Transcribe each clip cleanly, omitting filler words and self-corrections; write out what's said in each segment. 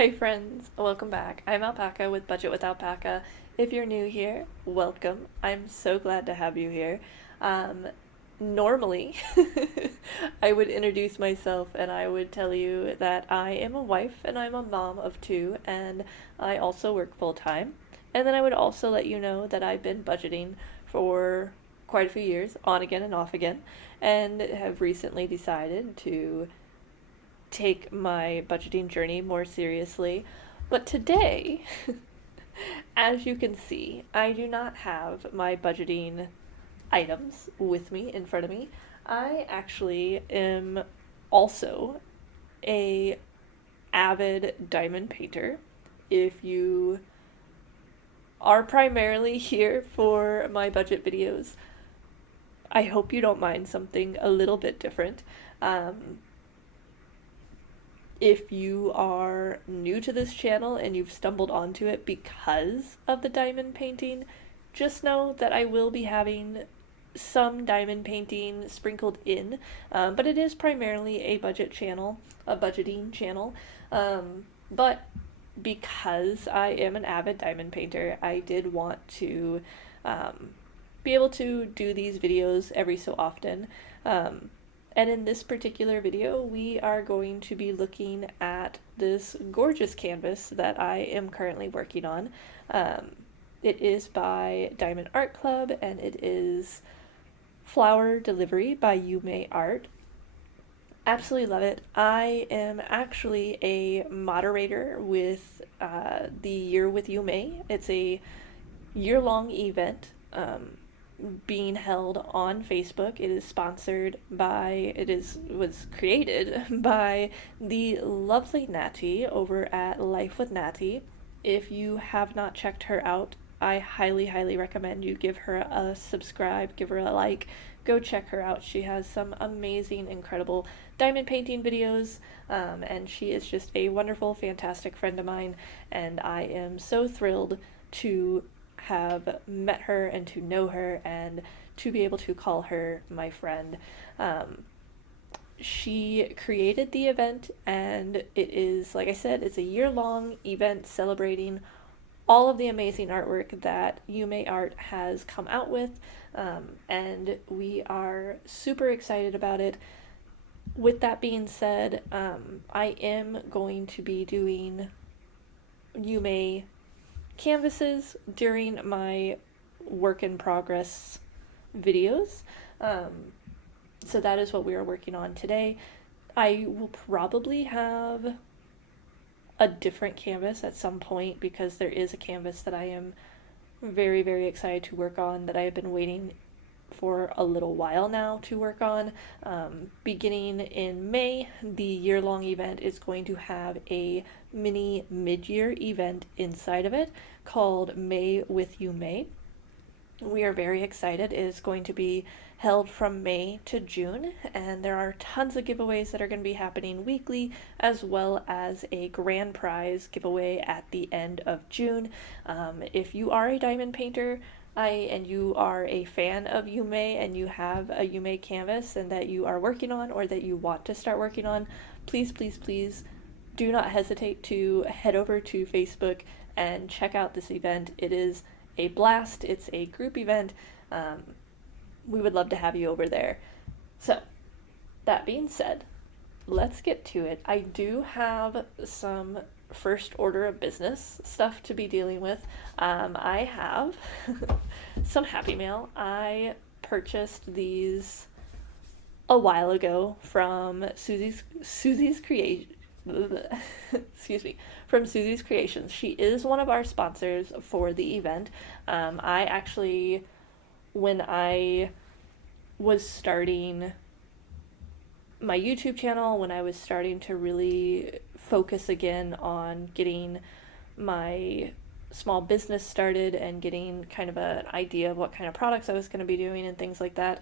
Hey friends, welcome back. I'm Alpaca with Budget with Alpaca. If you're new here, welcome. I'm so glad to have you here. Um, Normally, I would introduce myself and I would tell you that I am a wife and I'm a mom of two, and I also work full time. And then I would also let you know that I've been budgeting for quite a few years, on again and off again, and have recently decided to take my budgeting journey more seriously. But today, as you can see, I do not have my budgeting items with me in front of me. I actually am also a avid diamond painter. If you are primarily here for my budget videos, I hope you don't mind something a little bit different. Um, if you are new to this channel and you've stumbled onto it because of the diamond painting, just know that I will be having some diamond painting sprinkled in, but it is primarily a budget channel, a budgeting channel. But because I am an avid diamond painter, I did want to um, be able to do these videos every so often. Um, and in this particular video, we are going to be looking at this gorgeous canvas that I am currently working on. Um, it is by Diamond Art Club, and it is Flower Delivery by Yuumei Art. Absolutely love it. I am actually a moderator with the Year with Yuumei. It's a year-long event being held on Facebook. It is sponsored by, was created by the lovely Nati over at Life with Nati. If you have not checked her out, I highly, highly recommend you give her a subscribe, give her a like, go check her out. She has some amazing, incredible diamond painting videos, and she is just a wonderful, fantastic friend of mine, and I am so thrilled to have met her and to know her and to be able to call her my friend. Um, she created the event, and it is, like I said, it's a year long event celebrating all of the amazing artwork that Yuumei Art has come out with, and we are super excited about it. With that being said, I am going to be doing Yuumei canvases during my work in progress videos. Um, so that is what we are working on today. I will probably have a different canvas at some point because there is a canvas that I am very, very excited to work on that I have been waiting for a little while now to work on. Beginning in May, the year long event is going to have a mini mid year event inside of it called May with Yuumei. We are very excited. It is going to be held from May to June, and there are tons of giveaways that are going to be happening weekly, as well as a grand prize giveaway at the end of June. If you are a diamond painter, and you are a fan of Yuumei and you have a Yuumei canvas and that you are working on or that you want to start working on, please, please, please do not hesitate to head over to Facebook and check out this event. It is a blast. It's a group event. We would love to have you over there. So, that being said, let's get to it. I do have some first order of business stuff to be dealing with. I have some Happy Mail. I purchased these a while ago from Susy's Creation. Excuse me, from Susy's Creations. She is one of our sponsors for the event. I actually, when I was starting my YouTube channel, when I was starting to really focus again on getting my small business started and getting kind of an idea of what kind of products I was going to be doing and things like that,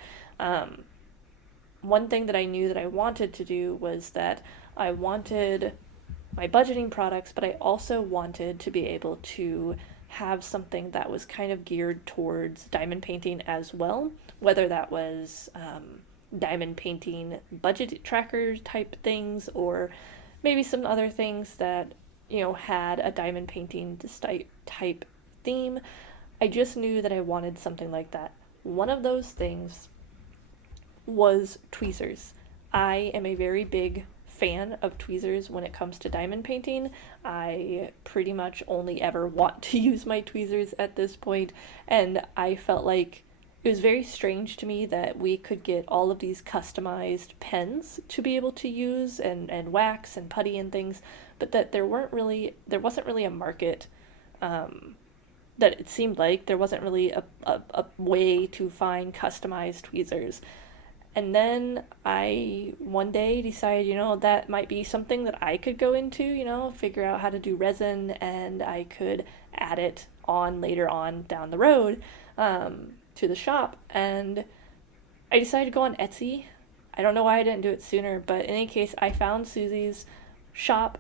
one thing that I knew that I wanted to do was that I wanted my budgeting products, but I also wanted to be able to have something that was kind of geared towards diamond painting as well, whether that was diamond painting budget tracker type things or maybe some other things that had a diamond painting type theme. I just knew that I wanted something like that. One of those things was tweezers. I am a very big fan of tweezers when it comes to diamond painting. I pretty much only ever want to use my tweezers at this point, and I felt like it was very strange to me that we could get all of these customized pens to be able to use and wax and putty and things, but that there wasn't really a market, that it seemed like there wasn't really a way to find customized tweezers. And then I one day decided, that might be something that I could go into, figure out how to do resin, and I could add it on later on down the road, to the shop. And I decided to go on Etsy. I don't know why I didn't do it sooner, but in any case, I found Susy's shop.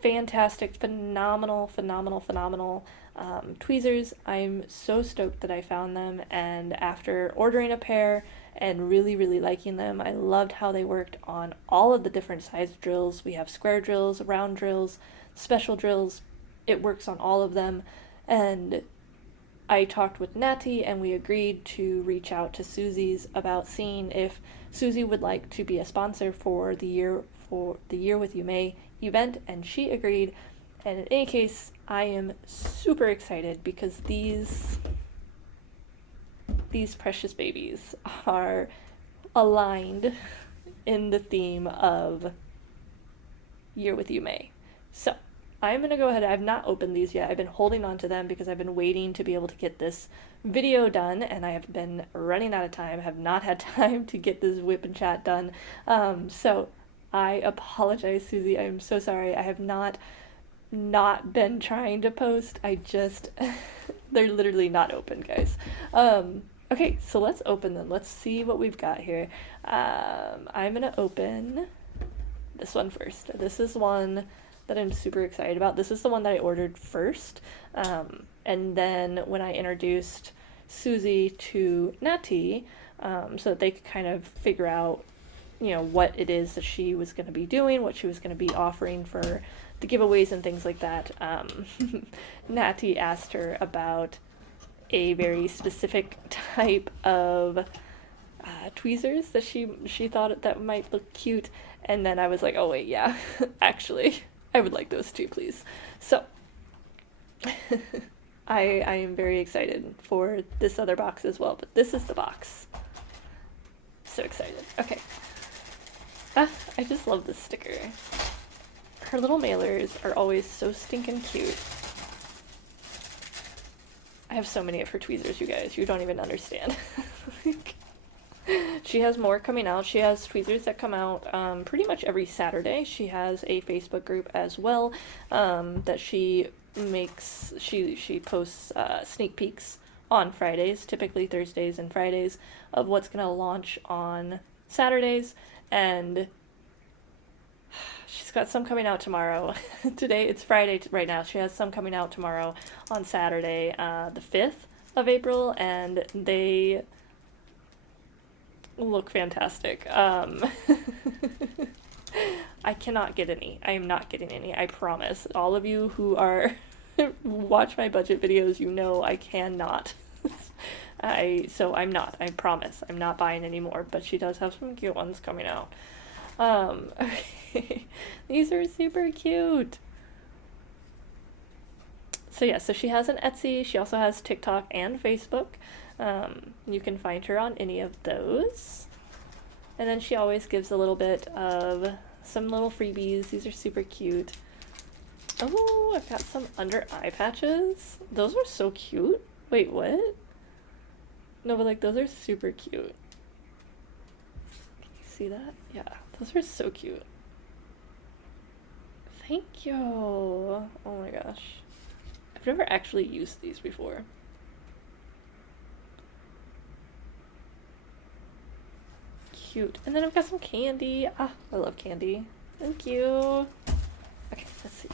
Fantastic, phenomenal, phenomenal, phenomenal tweezers. I'm so stoked that I found them, and after ordering a pair and really, really liking them, I loved how they worked on all of the different size drills. We have square drills, round drills, special drills. It works on all of them, and I talked with Nati, and we agreed to reach out to Suzy's about seeing if Susy would like to be a sponsor for the Year with Yuumei event, and she agreed. And in any case, I am super excited because these precious babies are aligned in the theme of Year with Yuumei. So I'm going to go ahead. I've not opened these yet. I've been holding on to them because I've been waiting to be able to get this video done, and I have been running out of time. I have not had time to get this WIP and chat done. So I apologize, Susy. I am so sorry. I have not been trying to post. They're literally not open, guys. Okay, so let's open them. Let's see what we've got here. I'm going to open this one first. This is one that I'm super excited about. This is the one that I ordered first. And then when I introduced Susy to Nati, so that they could kind of figure out, what it is that she was going to be doing, what she was going to be offering for the giveaways and things like that, Nati asked her about a very specific type of tweezers that she thought that might look cute, and then I was like, oh wait, yeah, actually, I would like those too, please. So I am very excited for this other box as well, but this is the box. So excited. Okay. I just love this sticker. Her little mailers are always so stinking cute. I have so many of her tweezers, you guys. You don't even understand. She has more coming out. She has tweezers that come out pretty much every Saturday. She has a Facebook group as well, that she makes. She posts sneak peeks on Fridays, typically Thursdays and Fridays, of what's going to launch on Saturdays. And she's got some coming out tomorrow. Today, it's Friday right now. She has some coming out tomorrow on Saturday, the 5th of April, and they look fantastic. I cannot get any. I am not getting any, I promise. All of you who watch my budget videos, I cannot. So I'm not, I promise. I'm not buying any more, but she does have some cute ones coming out. Okay. These are super cute. So yeah, so she has an Etsy. She also has TikTok and Facebook. You can find her on any of those. And then she always gives a little bit of some little freebies. These are super cute. Oh, I've got some under eye patches. Those are so cute. Wait, what? No, but those are super cute. Can you see that? Yeah, those are so cute. Thank you. Oh my gosh. I've never actually used these before. Cute. And then I've got some candy. I love candy. Thank you. Okay, let's see.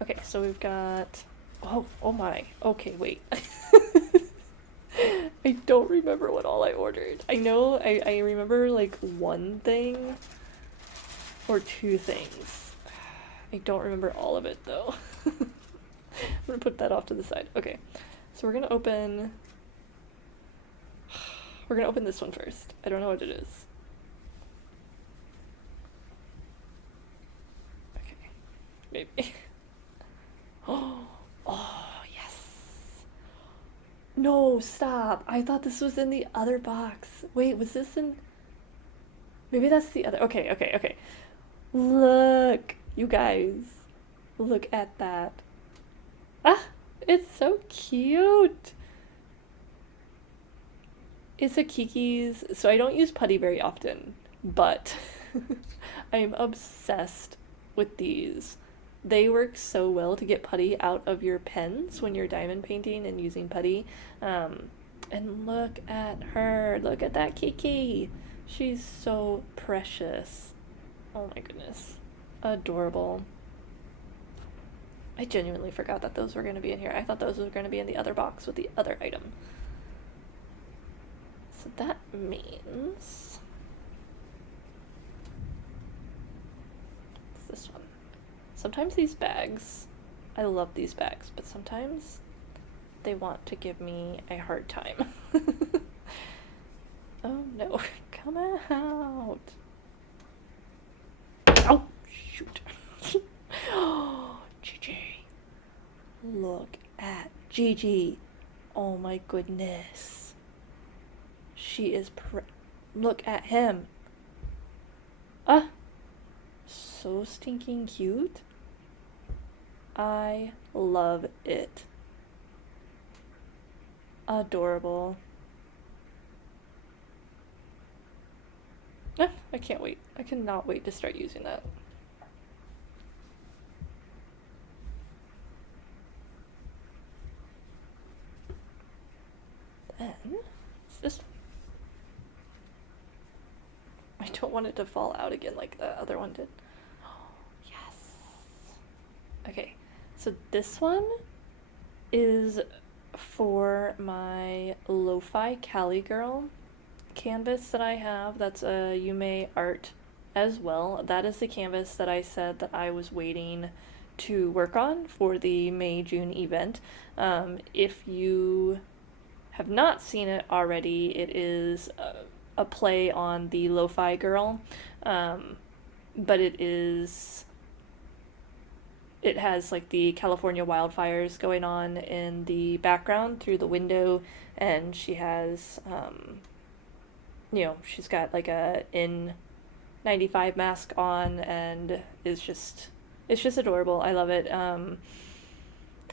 Okay, so we've got... Oh my. Okay, wait. I I don't remember what all I ordered. I know I remember like one thing or two things. I don't remember all of it though. I'm gonna put that off to the side. Okay, so we're gonna open this one first. I don't know what it is. Okay, maybe. Oh, yes. No, stop. I thought this was in the other box. Wait, was this in... Maybe that's the other... Okay. Look, you guys. Look at that. Ah, it's so cute. It's a Kiki's. So I don't use putty very often, but I'm obsessed with these. They work so well to get putty out of your pens when you're diamond painting and using putty. And look at her. Look at that Kiki. She's so precious. Oh my goodness. Adorable. I genuinely forgot that those were going to be in here. I thought those were going to be in the other box with the other item. So that means... What's this one? Sometimes these bags, I love these bags, but sometimes they want to give me a hard time. Oh no, come out. Oh, shoot. Oh, Gigi. Look at Gigi. Oh my goodness. She is look at him. Ah, so stinking cute. I love it. Adorable. Ah, I can't wait. I cannot wait to start using that. Then, it's this one. I don't want it to fall out again like the other one did. Yes. Okay, so this one is for my Lo-Fi Cali Girl canvas that I have. That's a Yuumei art as well. That is the canvas that I said that I was waiting to work on for the May-June event. If you have not seen it already, it is a play on the Lo-Fi Girl, but it has like the California wildfires going on in the background through the window, and she has she's got like a N95 mask on, and it's just adorable. I love it.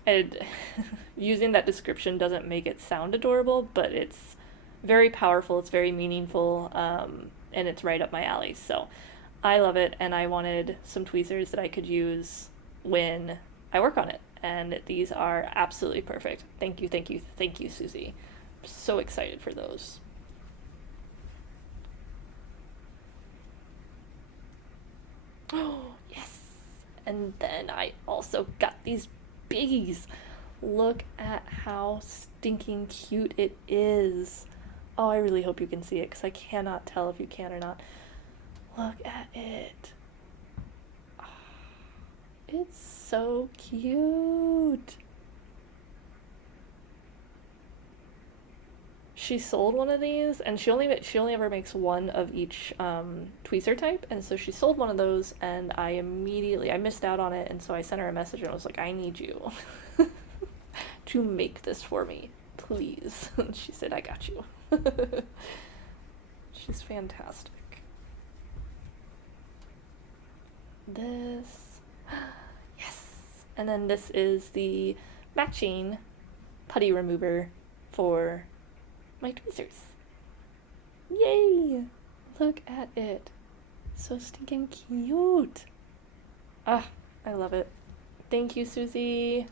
And using that description doesn't make it sound adorable, but it's very powerful, it's very meaningful, and it's right up my alley. So I love it, and I wanted some tweezers that I could use when I work on it, and these are absolutely perfect. Thank you, Susy. I'm so excited for those. Oh, yes. And then I also got these biggies. Look at how stinking cute it is. Oh, I really hope you can see it, because I cannot tell if you can or not. Look at it. It's so cute. She sold one of these, and she only ever makes one of each tweezer type, and so she sold one of those, and I missed out on it, and so I sent her a message and I was like, I need you to make this for me, please. And she said, I got you. She's fantastic. This, yes, and then this is the matching putty remover for my tweezers. Yay! Look at it. So stinking cute. Ah, I love it. Thank you, Susy.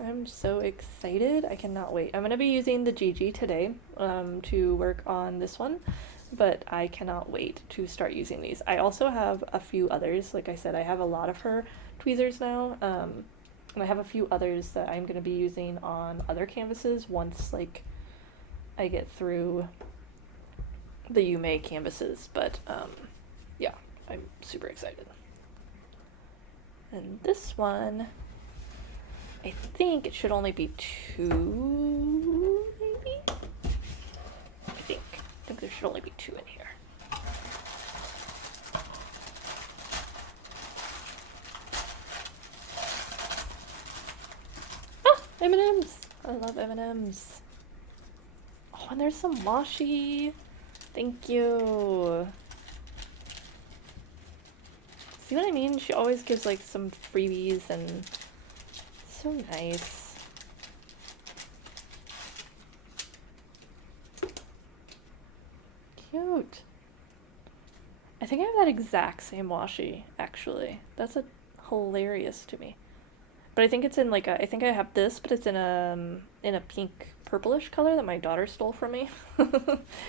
I'm so excited. I cannot wait. I'm going to be using the Gigi today to work on this one, but I cannot wait to start using these. I also have a few others. Like I said, I have a lot of her tweezers now, and I have a few others that I'm going to be using on other canvases once, like, I get through the Yuumei canvases, but yeah, I'm super excited. And this one, I think it should only be 2, maybe? I think there should only be 2 in here. Ah, M&Ms! I love M&Ms. Oh, and there's some washi. Thank you. See what I mean? She always gives like some freebies and so nice. Cute. I think I have that exact same washi, actually. That's hilarious to me. But I think it's in like I think I have this, but it's in a pink purplish color that my daughter stole from me.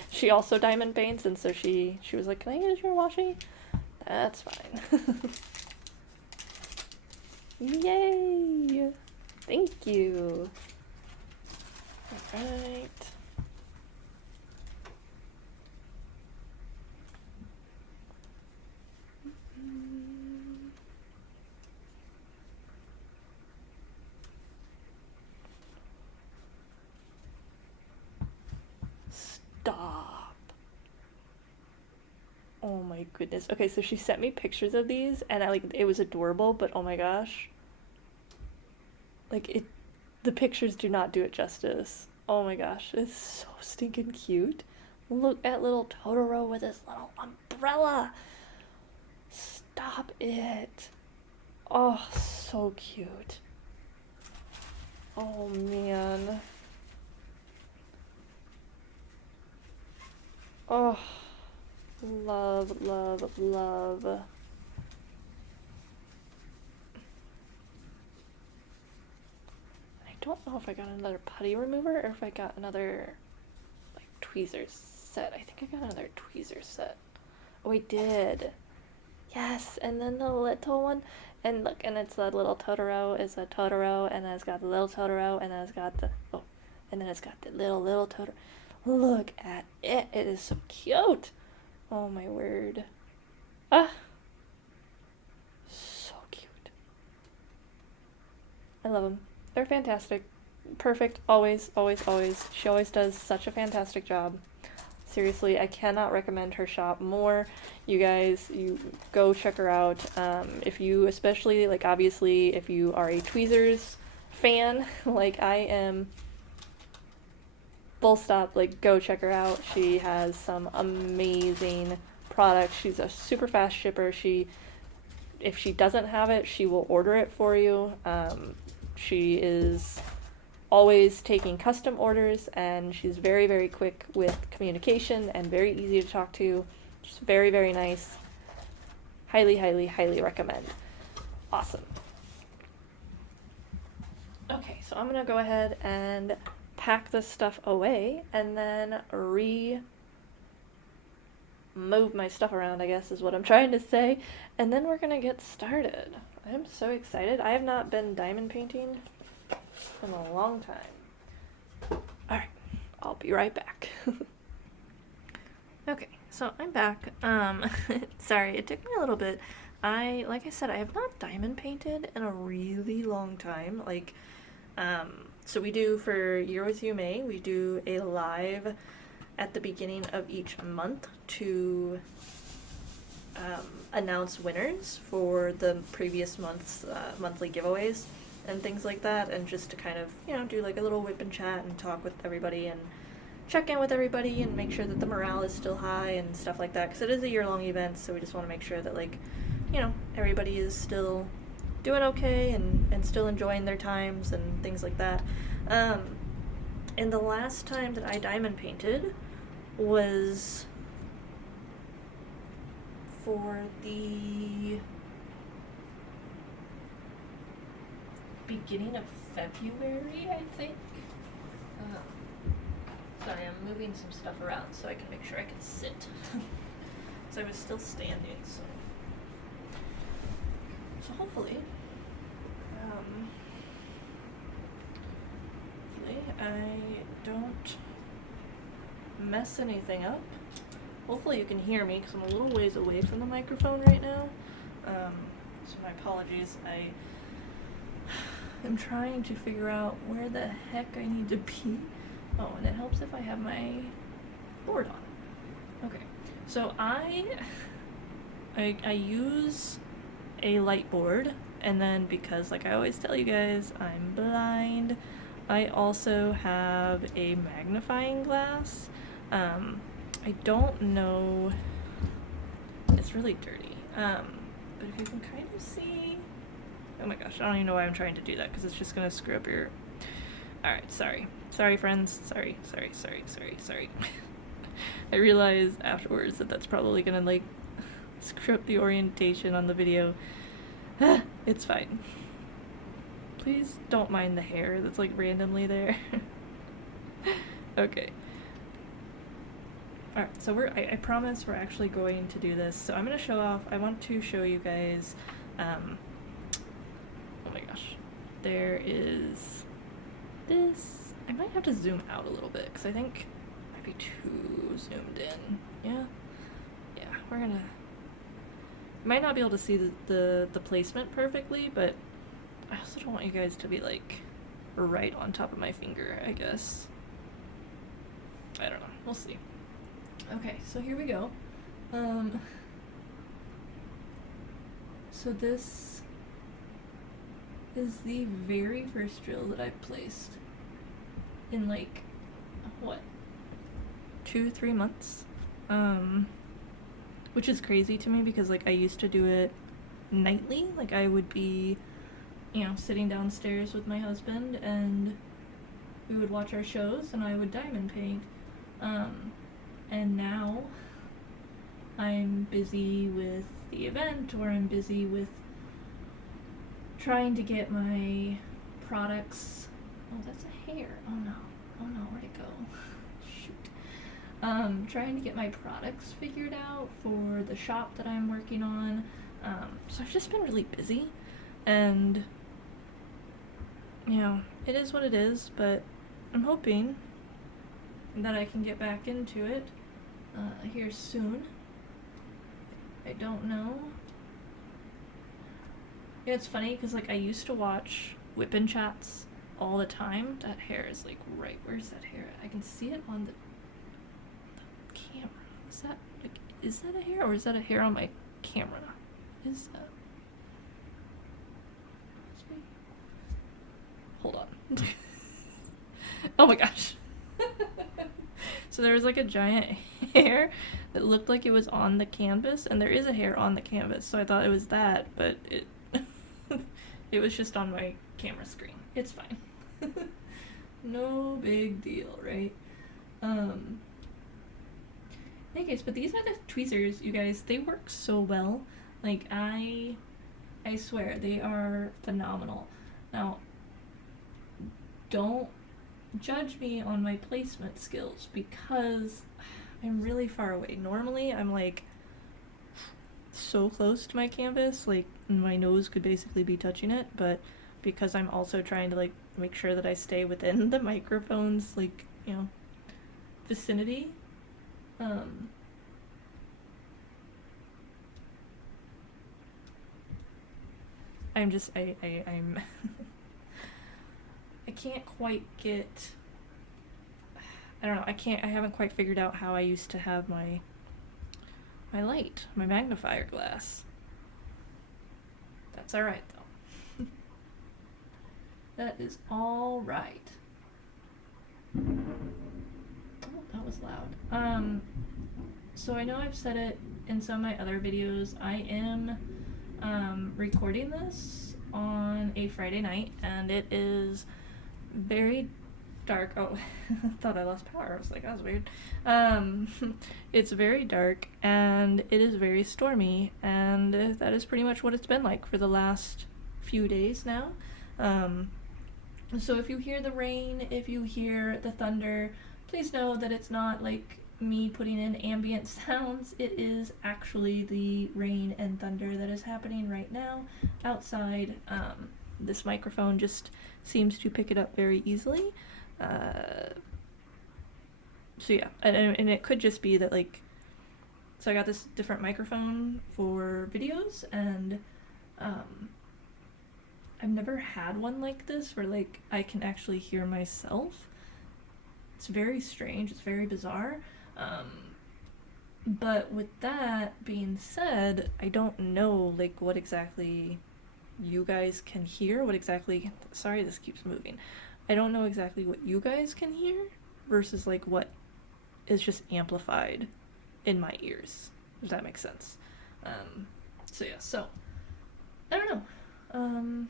She also diamond paints, and so she was like, "Can I use your washi?" That's fine. Yay! Thank you. Alright. Stop. Oh my goodness. Okay, so she sent me pictures of these, and it was adorable, but oh my gosh. Like, the pictures do not do it justice. Oh my gosh, it's so stinking cute. Look at little Totoro with his little umbrella. Stop it. Oh, so cute. Oh man. Oh, love, love, love. I don't know if I got another putty remover or if I got another, like, tweezers set. I think I got another tweezers set. Oh, I did. Yes, and then the little one. And look, and it's the little Totoro is a Totoro, and then it's got the little Totoro, and then it's got the, oh, and then it's got the little Totoro. Look at it. It is so cute. Oh my word. Ah. So cute. I love them. They're fantastic. Perfect. Always, always, always. She always does such a fantastic job. Seriously, I cannot recommend her shop more. You guys, you go check her out. If you, especially, like, obviously, if you are a tweezers fan, like I am, full stop, like, go check her out. She has some amazing products. She's a super fast shipper. If she doesn't have it, she will order it for you. She is always taking custom orders, and she's very, very quick with communication and very easy to talk to. Just very, very nice. Highly, highly, highly recommend. Awesome. Okay, so I'm gonna go ahead and pack this stuff away and then move my stuff around, I guess is what I'm trying to say, and then we're gonna get started. I'm so excited. I have not been diamond painting in a long time. Alright, I'll be right back. Okay, so I'm back. Sorry, it took me a little bit. Like I said, I have not diamond painted in a really long time. Like, so we do for Year with Yuumei, we do a live at the beginning of each month to announce winners for the previous month's monthly giveaways and things like that, and just to kind of, do like a little WIP and chat and talk with everybody and check in with everybody and make sure that the morale is still high and stuff like that, because it is a year-long event, so we just want to make sure that, like, everybody is still doing okay and still enjoying their times and things like that. And the last time that I diamond painted was for the beginning of February, I think. Sorry, I'm moving some stuff around so I can make sure I can sit. So I was still standing, so hopefully I don't mess anything up. Hopefully you can hear me because I'm a little ways away from the microphone right now. So my apologies. I am trying to figure out where the heck I need to be. Oh, and it helps if I have my board on. Okay, so I use a light board, and then because, like I always tell you guys, I'm blind, I also have a magnifying glass. I don't know, it's really dirty, but if you can kind of see, oh my gosh, I don't even know why I'm trying to do that, because it's just gonna screw up your, alright, sorry friends, sorry. I realized afterwards that that's probably gonna, like, screw up the orientation on the video. It's fine. Please don't mind the hair that's, like, randomly there. Okay. Alright, so I promise we're actually going to do this. So I'm gonna show off, I want to show you guys, oh my gosh, there is this, I might have to zoom out a little bit, because I think it might be too zoomed in. Yeah, we're gonna, might not be able to see the placement perfectly, but I also don't want you guys to be, like, right on top of my finger, I guess. I don't know, we'll see. Okay, so here we go. So this is the very first drill that I've placed in, like, what, 2-3 months? Which is crazy to me because, like, I used to do it nightly. Like, I would be, you know, sitting downstairs with my husband and we would watch our shows and I would diamond paint. And now I'm busy with the event, or I'm busy with trying to get my products. Oh, that's a hair. Oh no, where'd it go? Shoot. Trying to get my products figured out for the shop that I'm working on. So I've just been really busy, and you know, it is what it is, but I'm hoping that I can get back into it here soon. I don't know. Yeah, it's funny because, like, I used to watch WIP and chats all the time. That hair is, like, right, where's that hair? I can see it on the camera. Is that, like, is that a hair, or is that a hair on my camera? Is that? Hold on. Oh my gosh. So there was, like, a giant hair that looked like it was on the canvas, and there is a hair on the canvas, so I thought it was that, but it it was just on my camera screen. It's fine. No big deal, right? Anyways, but these are the tweezers, you guys. They work so well. Like, I swear, they are phenomenal. Now, don't judge me on my placement skills because I'm really far away. Normally I'm, like, so close to my canvas, like my nose could basically be touching it, but because I'm also trying to, like, make sure that I stay within the microphone's, like, you know, vicinity, I'm just, I'm I can't quite get, I don't know, I haven't quite figured out how I used to have my light, my magnifier glass. That's alright, though. That is alright. Oh, that was loud. So I know I've said it in some of my other videos, I am, recording this on a Friday night, and it is very dark. Oh, I thought I lost power. I was like, that was weird. It's very dark and it is very stormy, and that is pretty much what it's been like for the last few days now. So if you hear the rain, if you hear the thunder, please know that it's not like me putting in ambient sounds. It is actually the rain and thunder that is happening right now outside. This microphone just seems to pick it up very easily. So yeah, and it could just be that like, so I got this different microphone for videos, and I've never had one like this where like I can actually hear myself. It's very strange. It's very bizarre. But with that being said, I don't know like what exactly you guys can hear. What exactly? Sorry, this keeps moving. I don't know exactly what you guys can hear versus like what is just amplified in my ears. Does that make sense? So yeah. So I don't know.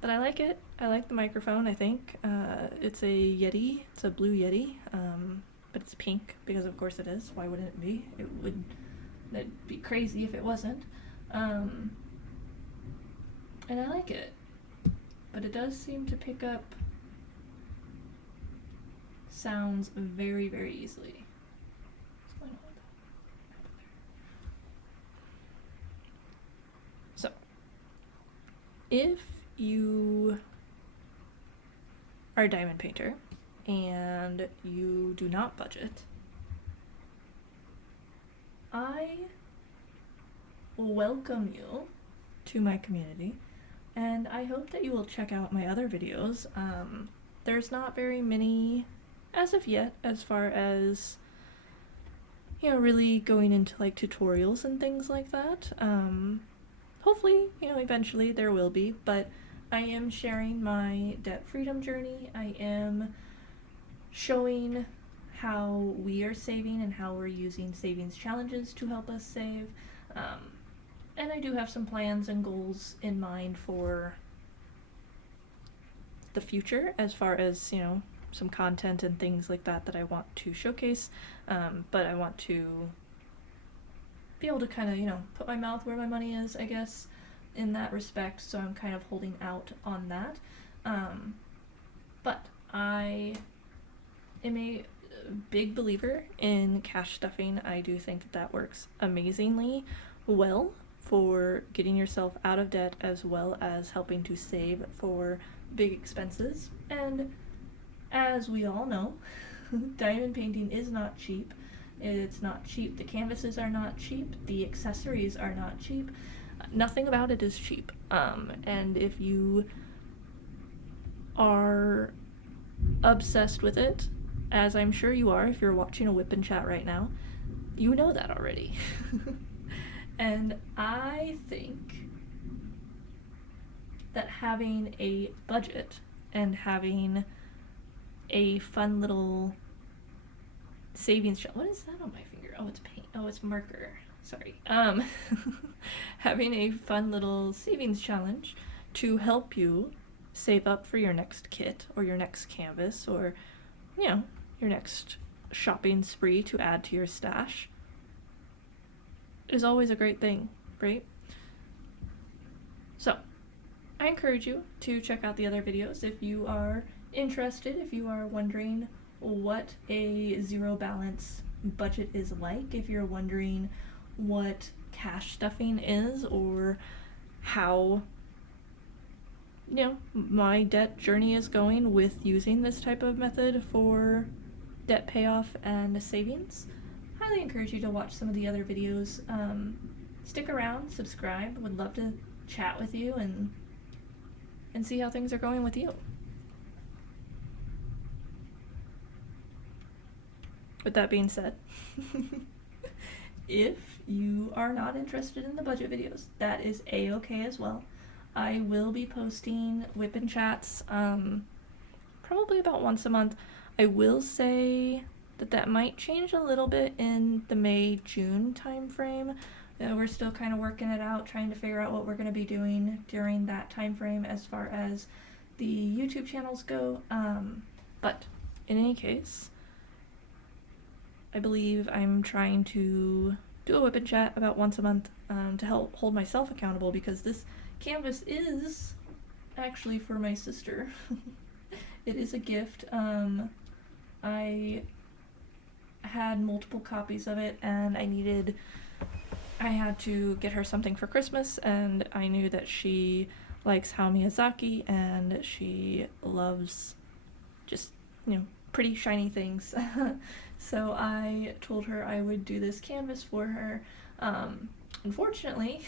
But I like it. I like the microphone, I think. It's a Yeti. It's a blue Yeti. But it's pink because of course it is. Why wouldn't it be? That'd be crazy if it wasn't. And I like it. But it does seem to pick up sounds very, very easily. What's going on with that? So, if you are a diamond painter and you do not budget, I welcome you to my community, and I hope that you will check out my other videos. There's not very many as of yet, as far as, you know, really going into like tutorials and things like that. Hopefully, you know, eventually there will be, but I am sharing my debt freedom journey. I am showing how we are saving and how we're using savings challenges to help us save. And I do have some plans and goals in mind for the future as far as, you know, some content and things like that that I want to showcase. But I want to be able to kind of, you know, put my mouth where my money is, I guess, in that respect. So I'm kind of holding out on that. But I am a big believer in cash stuffing. I do think that that works amazingly well for getting yourself out of debt as well as helping to save for big expenses. And as we all know, diamond painting is not cheap. It's not cheap. The canvases are not cheap. The accessories are not cheap. Nothing about it is cheap. And if you are obsessed with it, as I'm sure you are if you're watching a WIP and chat right now, you know that already. And I think that having a budget and having a fun little savings what is that on my finger? Oh, it's paint. Oh, it's marker. Sorry. Having a fun little savings challenge to help you save up for your next kit or your next canvas or, you know, your next shopping spree to add to your stash is always a great thing, right? So, I encourage you to check out the other videos if you are interested, if you are wondering what a zero balance budget is like, if you're wondering what cash stuffing is or how, you know, my debt journey is going with using this type of method for debt payoff and savings, highly encourage you to watch some of the other videos. Stick around, subscribe, would love to chat with you and see how things are going with you. With that being said, if you are not interested in the budget videos, that is a-okay as well. I will be posting WIP and chats probably about once a month. I will say that might change a little bit in the May-June time frame. We're still kind of working it out, trying to figure out what we're going to be doing during that time frame as far as the YouTube channels go. But in any case, I believe I'm trying to do a WIP and chat about once a month to help hold myself accountable, because this canvas is actually for my sister. It is a gift. I had multiple copies of it and I had to get her something for Christmas, and I knew that she likes Hayao Miyazaki, and she loves just, pretty shiny things. So I told her I would do this canvas for her. Unfortunately,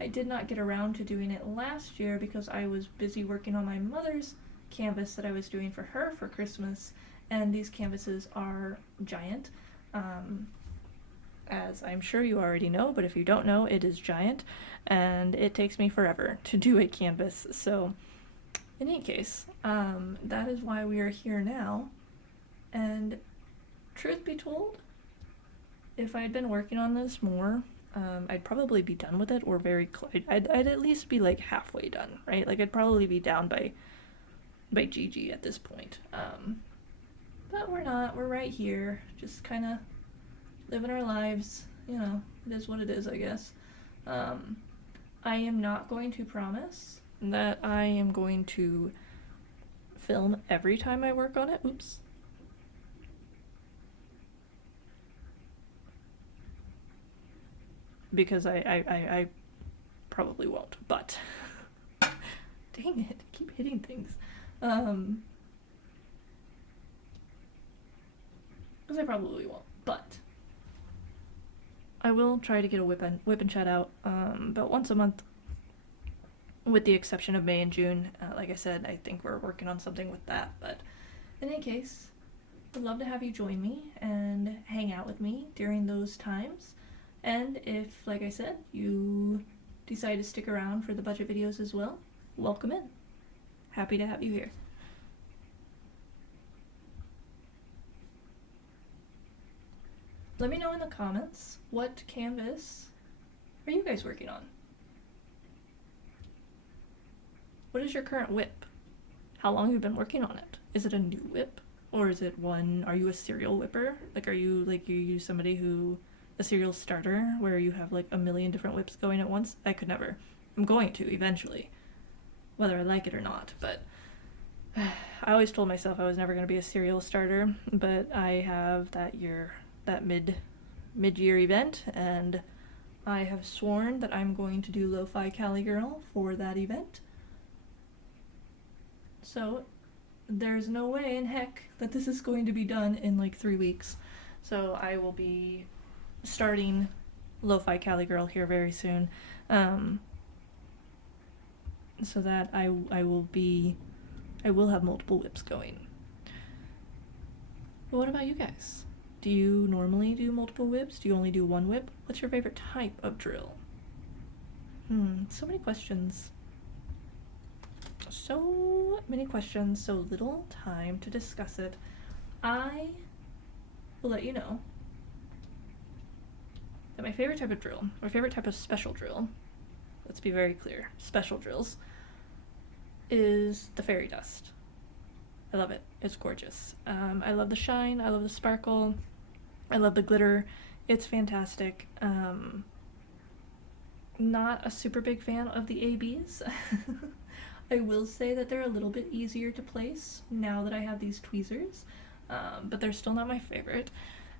I did not get around to doing it last year because I was busy working on my mother's canvas that I was doing for her for Christmas, and these canvases are giant. As I'm sure you already know, but if you don't know, it is giant, and it takes me forever to do a canvas. So in any case, that is why we are here now. And truth be told, if I'd been working on this more, I'd probably be done with it, or I'd at least be like halfway done, right? Like I'd probably be down by GG at this point. But we're not. We're right here, just kind of living our lives. It is what it is, I guess. I am not going to promise that I am going to film every time I work on it. Oops. Because I probably won't, but dang it, I keep hitting things. Because I probably won't, but I will try to get a whip and chat out about once a month, with the exception of May and June. Like I said, I think we're working on something with that, but in any case, I'd love to have you join me and hang out with me during those times. And if, like I said, you decide to stick around for the budget videos as well, welcome in. Happy to have you here. Let me know in the comments, what canvas are you guys working on? What is your current WIP? How long have you been working on it? Is it a new WIP? Or is it one, are you a serial whipper? Like, are you somebody who, a serial starter, where you have like a million different WIPs going at once? I could never. I'm going to eventually, whether I like it or not, but I always told myself I was never going to be a serial starter, but I have that mid-year event, and I have sworn that I'm going to do Lo-Fi Cali Girl for that event. So there's no way in heck that this is going to be done in like 3 weeks. So I will be starting Lo-Fi Cali Girl here very soon, so that I will have multiple WIPs going. But what about you guys? Do you normally do multiple WIPs? Do you only do one WIP? What's your favorite type of drill? So many questions. So many questions, so little time to discuss it. I will let you know that my favorite type of drill, my favorite type of special drill, let's be very clear, special drills, is the fairy dust. I love it. It's gorgeous. I love the shine. I love the sparkle. I love the glitter. It's fantastic. Not a super big fan of the ABs. I will say that they're a little bit easier to place now that I have these tweezers, but they're still not my favorite.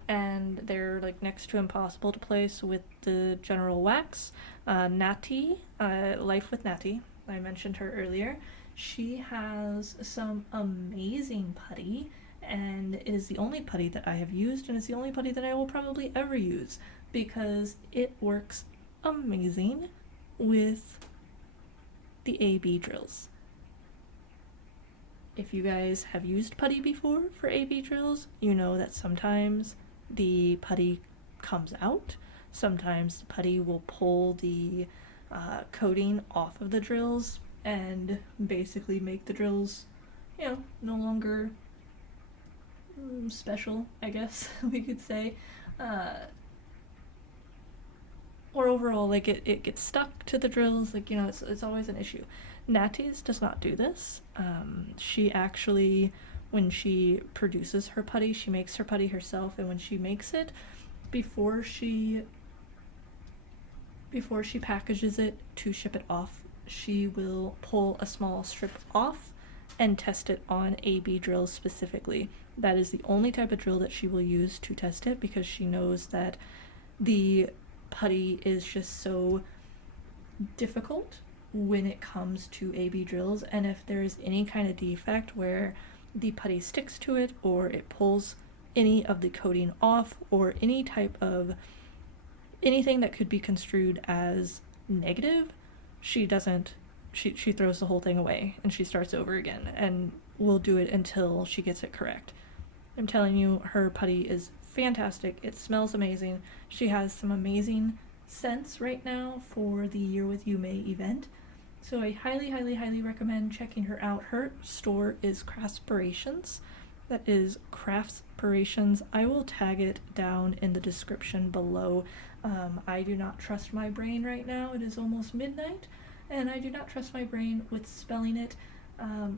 And they're like next to impossible to place with the general wax. Nati, Life with Nati, I mentioned her earlier. She has some amazing putty, and it is the only putty that I have used, and it's the only putty that I will probably ever use, because it works amazing with the AB drills. If you guys have used putty before for AB drills, you know that sometimes the putty comes out, sometimes the putty will pull the coating off of the drills and basically make the drills, no longer special, I guess we could say. Or overall, like, it gets stuck to the drills, like, it's always an issue. Nati's does not do this. She actually, when she produces her putty, she makes her putty herself, and when she makes it, before she packages it to ship it off, she will pull a small strip off and test it on AB drills specifically. That is the only type of drill that she will use to test it, because she knows that the putty is just so difficult when it comes to AB drills, and if there's any kind of defect where the putty sticks to it or it pulls any of the coating off or any type of anything that could be construed as negative, she throws the whole thing away and she starts over again and will do it until she gets it correct. I'm telling you, her putty is fantastic. It smells amazing. She has some amazing scents right now for the Year with Yuumei event. So I highly, highly, highly recommend checking her out. Her store is Craftspirations. That is Craftspirations. I will tag it down in the description below. I do not trust my brain right now. It is almost midnight, and I do not trust my brain with spelling it. I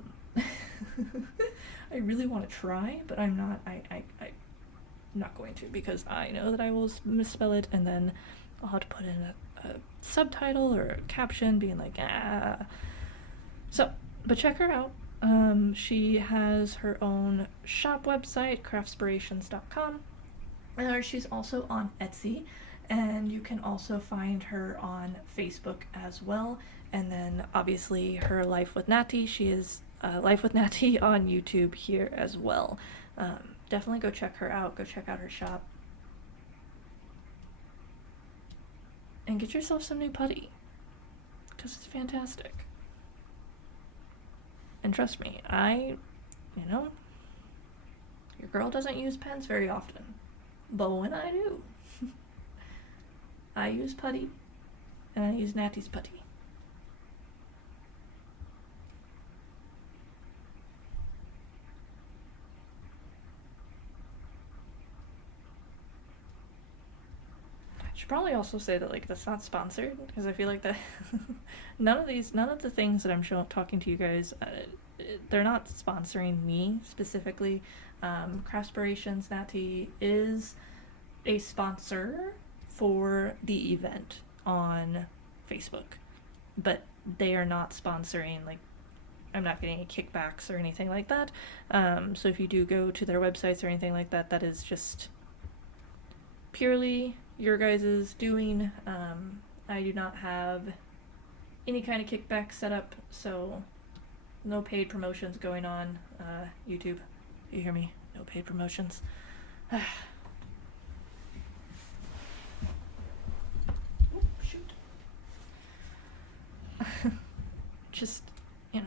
really want to try, but I'm not. I'm not going to, because I know that I will misspell it, and then I'll have to put in a subtitle or a caption being like, ah. So, but check her out. She has her own shop website, craftspirations.com. She's also on Etsy, and you can also find her on Facebook as well. And then obviously her Life with Nati. She is Life with Nati on YouTube here as well. Definitely go check her out. Go check out her shop. And get yourself some new putty, because it's fantastic. And trust me, your girl doesn't use pens very often, but when I do, I use putty, and I use Nati's putty. I should probably also say that, like, that's not sponsored, because I feel like that none of the things that I'm talking to you guys, they're not sponsoring me specifically. Craftspirations Nati is a sponsor for the event on Facebook, but they are not sponsoring, like, I'm not getting any kickbacks or anything like that. So if you do go to their websites or anything like that, that is just purely your guys' doing. I do not have any kind of kickback set up, so no paid promotions going on. YouTube, you hear me? No paid promotions. Oh, shoot. Just, I want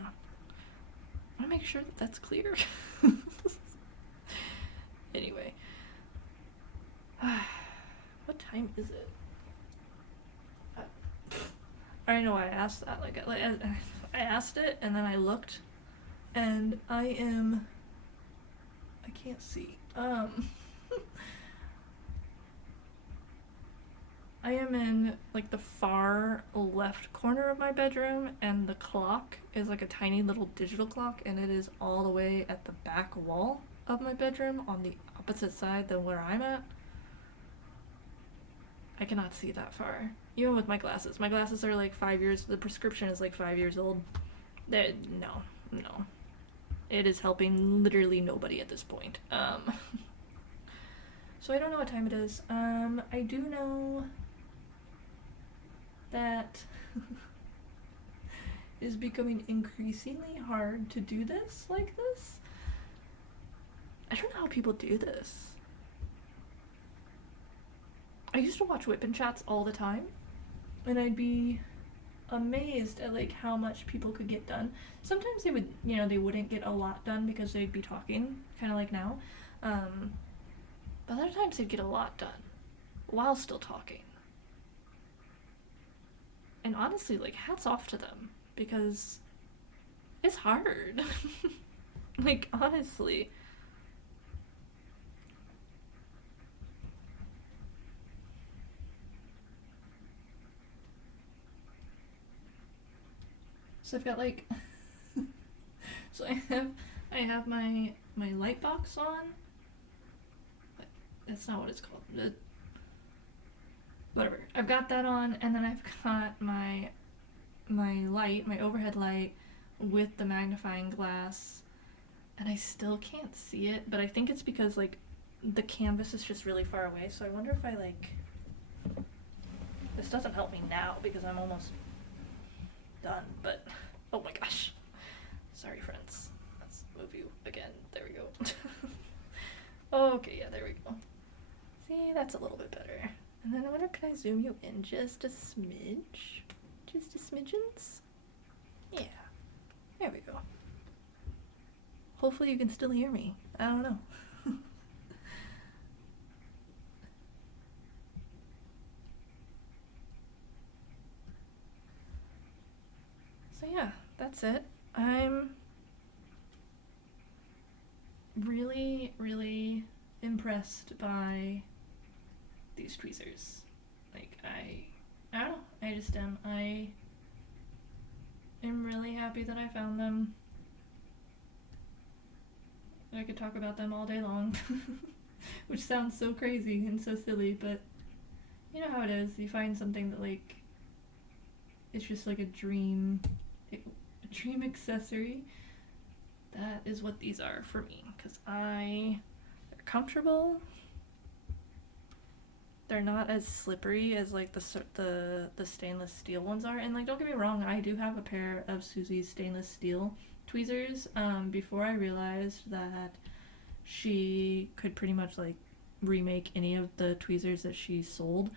to make sure that that's clear. Anyway. What time is it? I don't know why I asked that. I asked it, and then I looked, and I can't see. I am in, like, the far left corner of my bedroom, and the clock is like a tiny little digital clock, and it is all the way at the back wall of my bedroom on the opposite side than where I'm at. I cannot see that far. Even with my glasses. My glasses are like 5 years, the prescription is like 5 years old. No. It is helping literally nobody at this point. So I don't know what time it is. I do know that it is becoming increasingly hard to do this like this. I don't know how people do this. I used to watch WIP and chats all the time, and I'd be amazed at, like, how much people could get done. Sometimes they would, they wouldn't get a lot done because they'd be talking, kind of like now. But other times they'd get a lot done while still talking. And honestly, like, hats off to them, because it's hard. Like, honestly. So I've got, like, so I have my light box on. That's not what it's called. Whatever. I've got that on, and then I've got my light, my overhead light, with the magnifying glass, and I still can't see it, but I think it's because, like, the canvas is just really far away, so I wonder if this doesn't help me now, because I'm almost done, but oh my gosh. Sorry, friends. Let's move you again. There we go. Okay, yeah, there we go. See, that's a little bit better. And then I wonder, can I zoom you in just a smidge? Just a smidgens? Yeah. There we go. Hopefully you can still hear me. I don't know. So yeah, that's it. I'm really, really impressed by these tweezers. Like, I don't know, I just am. I am really happy that I found them. I could talk about them all day long, which sounds so crazy and so silly, but you know how it is. You find something that, like, it's just like a dream accessory. That is what these are for me, because they're comfortable. They're not as slippery as like the stainless steel ones are. And like, don't get me wrong, I do have a pair of Susy's stainless steel tweezers. Before I realized that she could pretty much like remake any of the tweezers that she sold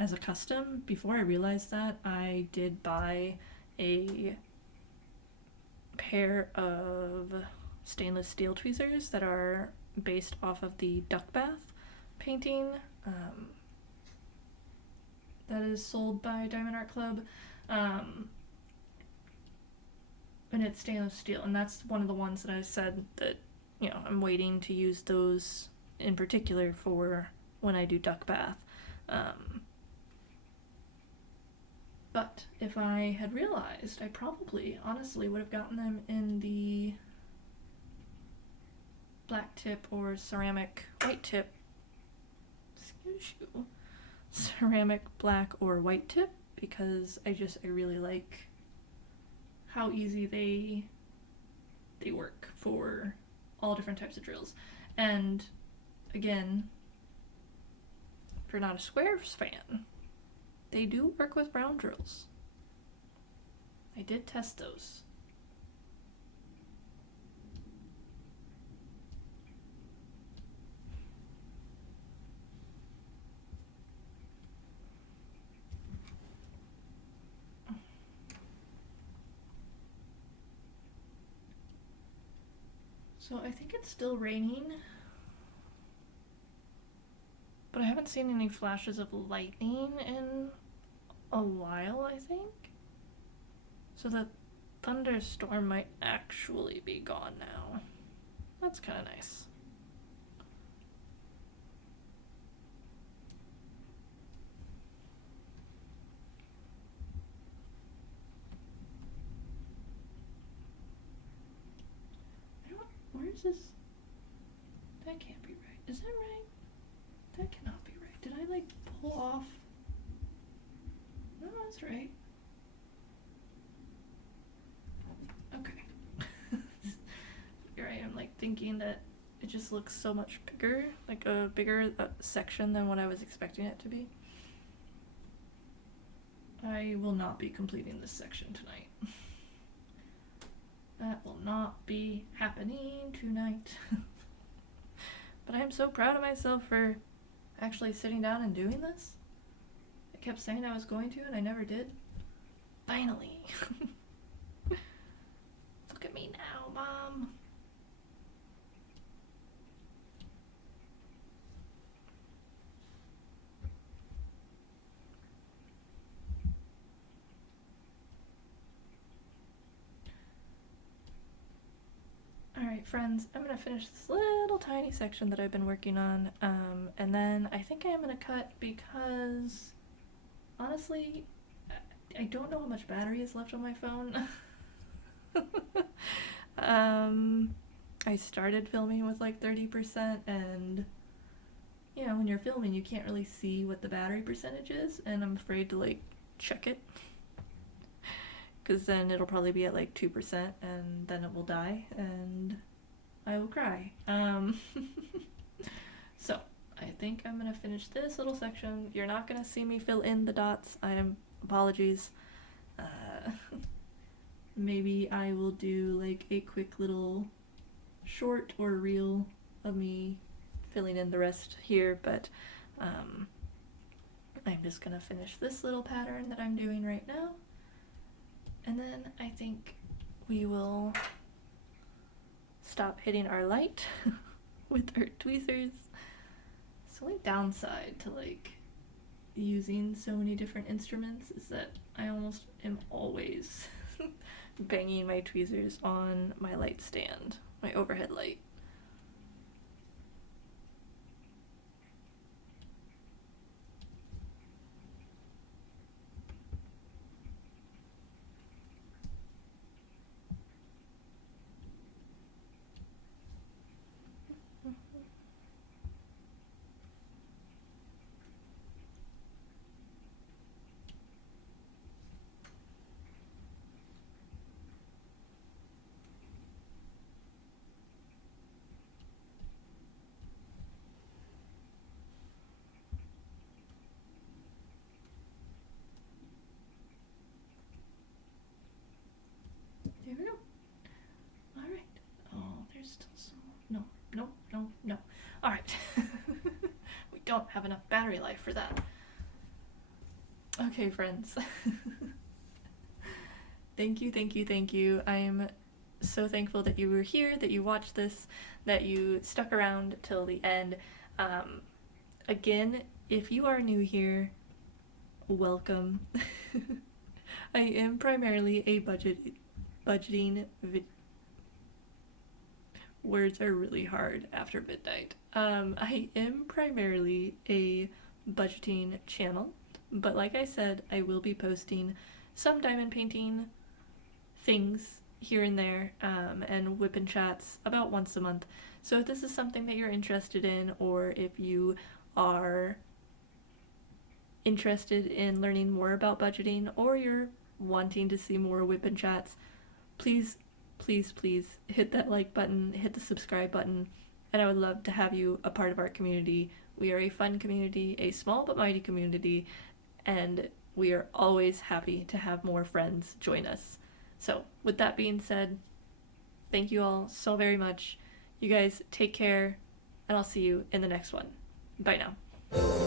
as a custom. Before I realized that, I did buy a pair of stainless steel tweezers that are based off of the duck bath painting that is sold by Diamond Art Club, and it's stainless steel, and that's one of the ones that I said that, you know, I'm waiting to use those in particular for when I do duck bath. But if I had realized, I probably, honestly, would have gotten them in the black tip or ceramic white tip. Excuse you. Ceramic black or white tip, because I really like how easy they work for all different types of drills. And again, if you're not a squares fan, they do work with round drills. I did test those. So I think it's still raining, but I haven't seen any flashes of lightning in a while, I think. So the thunderstorm might actually be gone now. That's kind of nice. Where is this? That can't be right. Is that right? That cannot be right. Did I like pull off? No, that's right. Okay. Here I am, like, thinking that it just looks so much bigger, like a bigger section than what I was expecting it to be. I will not be completing this section tonight. That will not be happening tonight. But I am so proud of myself for actually sitting down and doing this. I kept saying I was going to, and I never did. Finally. Look at me now, Mom. Alright, friends, I'm gonna finish this little tiny section that I've been working on, and then I think I am gonna cut because, honestly, I don't know how much battery is left on my phone. I started filming with like 30%, and, you know, when you're filming, you can't really see what the battery percentage is, and I'm afraid to, like, check it. Because then it'll probably be at like 2% and then it will die and I will cry. So I think I'm gonna finish this little section. You're not gonna see me fill in the dots. Apologies. maybe I will do like a quick little short or reel of me filling in the rest here, but I'm just gonna finish this little pattern that I'm doing right now, and then I think we will stop hitting our light with our tweezers. It's the only downside to like using so many different instruments is that I almost am always banging my tweezers on my light stand, my overhead light. There we go. Alright. Oh, there's still some more. No. Alright. We don't have enough battery life for that. Okay, friends. Thank you. I'm so thankful that you were here, that you watched this, that you stuck around till the end. Again, if you are new here, welcome. I am primarily a budgeting words are really hard after midnight. I am primarily a budgeting channel, but like I said, I will be posting some diamond painting things here and there, and WIP and chats about once a month. So if this is something that you're interested in, or if you are interested in learning more about budgeting, or you're wanting to see more WIP and chats, please hit that like button, hit the subscribe button, and I would love to have you a part of our community. We are a fun community, a small but mighty community, and we are always happy to have more friends join us. So with that being said, thank you all so very much. You guys take care, and I'll see you in the next one. Bye now.